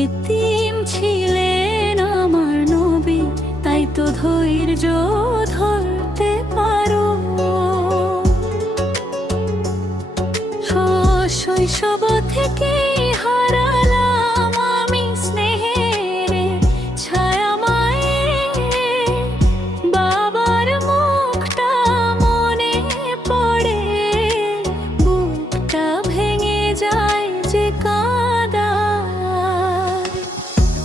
এতিম ছিলেন আমার নবী, তাই তো ধৈর্য ধরতে পারো। শৈশব থেকে হারালাম আমি স্নেহের ছায়া মায়ের, বাবার মুখটা মনে পড়ে, বুকটা ভেঙে যায় যে কাঁদায়।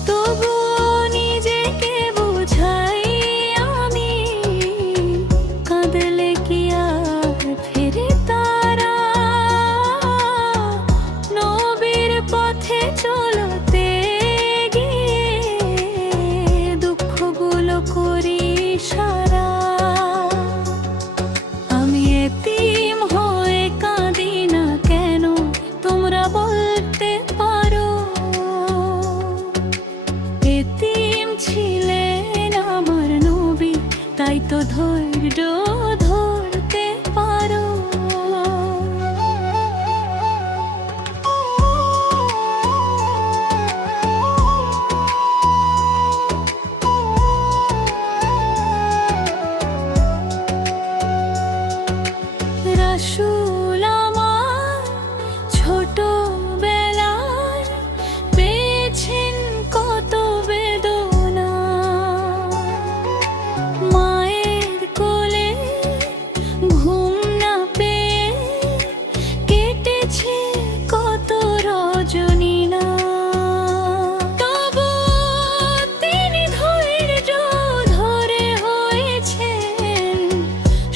তবুও নিজেকে বুঝাই আমি, কাঁদলে কি আর ফেরে তারা? নবীর পথে চলতে গিয়ে দুঃখগুলো করি সারা। আমি এতিম হয়ে কাঁদি না কেন, তোমরা বলতে পারো? এতিম ছিলেন আমার নবী, তাই তো ধৈর্য ধরতে পারো। রাসূল আমার ছোটবেলার পেয়েছেন কত বেদনা, মায়ের কোলে ঘুম না পেয়ে কেটেছে কত রজনী না। তবু তিনি ধৈর্য ধরে হয়েছেন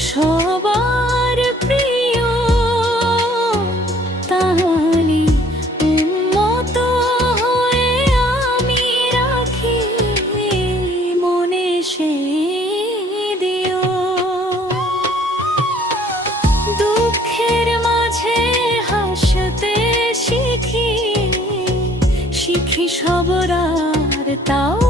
সবার প্রিয়। তাহারি উম্মত হয়ে আমি রাখি মনে সেই দিও। দুঃখের মাঝে হাসতে শিখি, শিখি সবর আর তাও